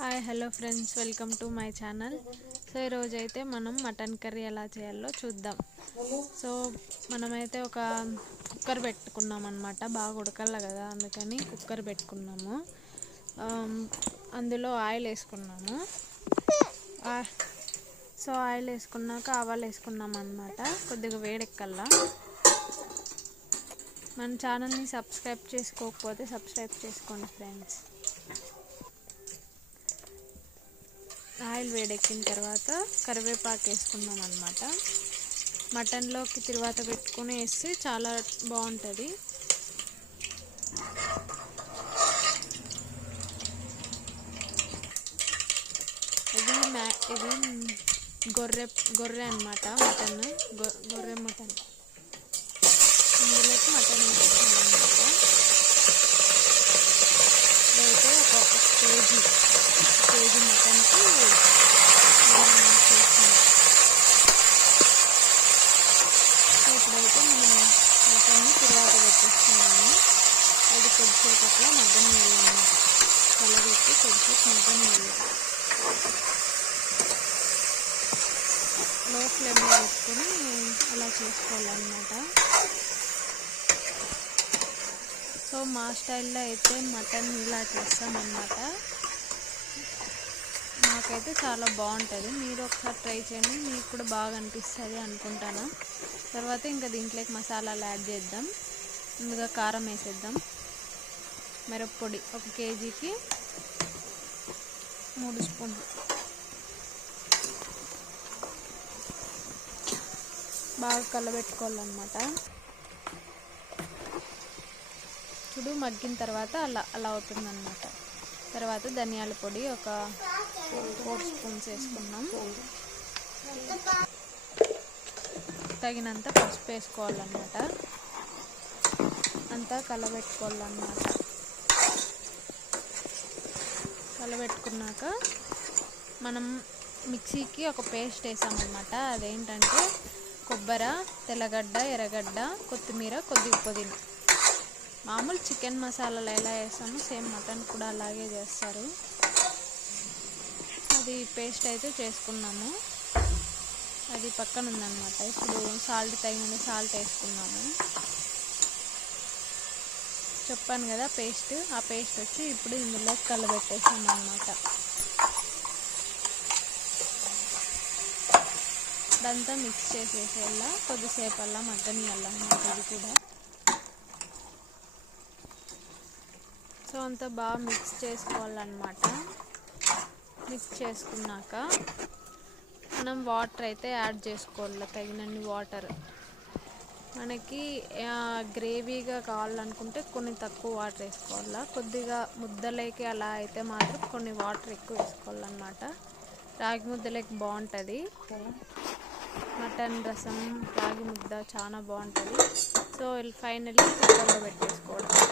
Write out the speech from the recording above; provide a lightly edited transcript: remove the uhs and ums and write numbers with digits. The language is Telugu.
Hi hello friends, welcome to my channel. So ఈరోజు అయితే మనం మటన్ కర్రీ ఎలా చేయాలో చూద్దాం. సో మనమైతే ఒక కుక్కర్ పెట్టుకున్నాం అన్నమాట. బాగా ఉడకాలి కదా, అందుకని కుక్కర్ పెట్టుకున్నాము. అందులో ఆయిల్ వేసుకున్నాము. సో ఆయిల్ వేసుకున్నాక ఆవాలు వేసుకున్నాం అన్నమాట. కొద్దిగా వేడెక్కల్లా. మన ఛానల్ని సబ్స్క్రైబ్ చేసుకోకపోతే సబ్స్క్రైబ్ చేసుకోండి ఫ్రెండ్స్. ఆయిల్ వేడెక్కిన తర్వాత కరివేపాకు వేసుకున్నాం అన్నమాట. మటన్లోకి తర్వాత పెట్టుకుని వేస్తే చాలా బాగుంటుంది. ఇది గొర్రె అన్నమాట. మటన్ గొర్రె మటన్. ఇందులోకి మటన్ వేసుకున్నాం అన్నమాట. అయితే ఒక కేజీ మటన్కి ఇప్పుడైతే మనం మటన్ని తర్వాత పెట్టేస్తున్నాము. అది కొద్దిసేపు అట్లా మగ్గని వెళ్ళామన్నమాట. కలబెట్టి కొద్దిసేపు మగ్గని వెళ్ళాలి. లో ఫ్లేమ్లో పెట్టుకొని అలా చేసుకోవాలన్నమాట. సో మా స్టైల్లో అయితే మటన్ ఇలా చేస్తామన్నమాట. నాకైతే చాలా బాగుంటుంది. మీరు ఒకసారి ట్రై చేయండి, మీకు కూడా బాగా అనిపిస్తుంది అనుకుంటాను. తర్వాత ఇంకా దీంట్లోకి మసాలాలు యాడ్ చేద్దాం. ముందుగా కారం వేసేద్దాం. మిరప్పొడి 1 కేజీకి 3 స్పూన్లు. బాగా కలబెట్టుకోవాలన్నమాట. చూడు మగ్గిన తర్వాత అలా అవుతుందన్నమాట. తర్వాత ధనియాల పొడి ఒక 4 స్పూన్స్ వేసుకున్నాం. తగినంత పసుపు వేసుకోవాలన్నమాట. అంతా కలబెట్టుకోవాలన్నమాట. కలబెట్టుకున్నాక మనం మిక్సీకి ఒక పేస్ట్ వేసామన్నమాట. అదేంటంటే కొబ్బరి, తెల్లగడ్డ, ఎర్రగడ్డ, కొత్తిమీర, కొద్దిగా పుదీనా. మామూలు చికెన్ మసాలాలు ఎలా వేస్తామో సేమ్ మటన్ కూడా అలాగే చేస్తారు. అది పేస్ట్ అయితే చేసుకున్నాము. అది పక్కన ఉందన్నమాట. ఇప్పుడు తగినంత సాల్ట్ వేసుకున్నాము. చెప్పాను కదా పేస్ట్. ఆ పేస్ట్ వచ్చి ఇప్పుడు ఇందులో కలబెట్టేసాము అన్నమాట. అదంతా మిక్స్ చేసేసేలా కొద్దిసేపు అలా మగ్గనియాలన్నమాట. ఇది కూడా సో అంతా బాగా మిక్స్ చేసుకోవాలన్నమాట. మిక్స్ చేసుకున్నాక మనం వాటర్ అయితే యాడ్ చేసుకోవాలి. తగినన్ని వాటర్. మనకి గ్రేవీగా కావాలనుకుంటే కొన్ని తక్కువ వాటర్ వేసుకోవాలా. కొద్దిగా ముద్దలేకి అలా అయితే మాత్రం కొన్ని వాటర్ ఎక్కువ వేసుకోవాలన్నమాట. రాగి ముద్దలేకి బాగుంటుంది. మటన్ రసం రాగి ముద్ద చాలా బాగుంటుంది. సో ఫైనల్లీ కుక్కర్లో పెట్టేసుకోవడం.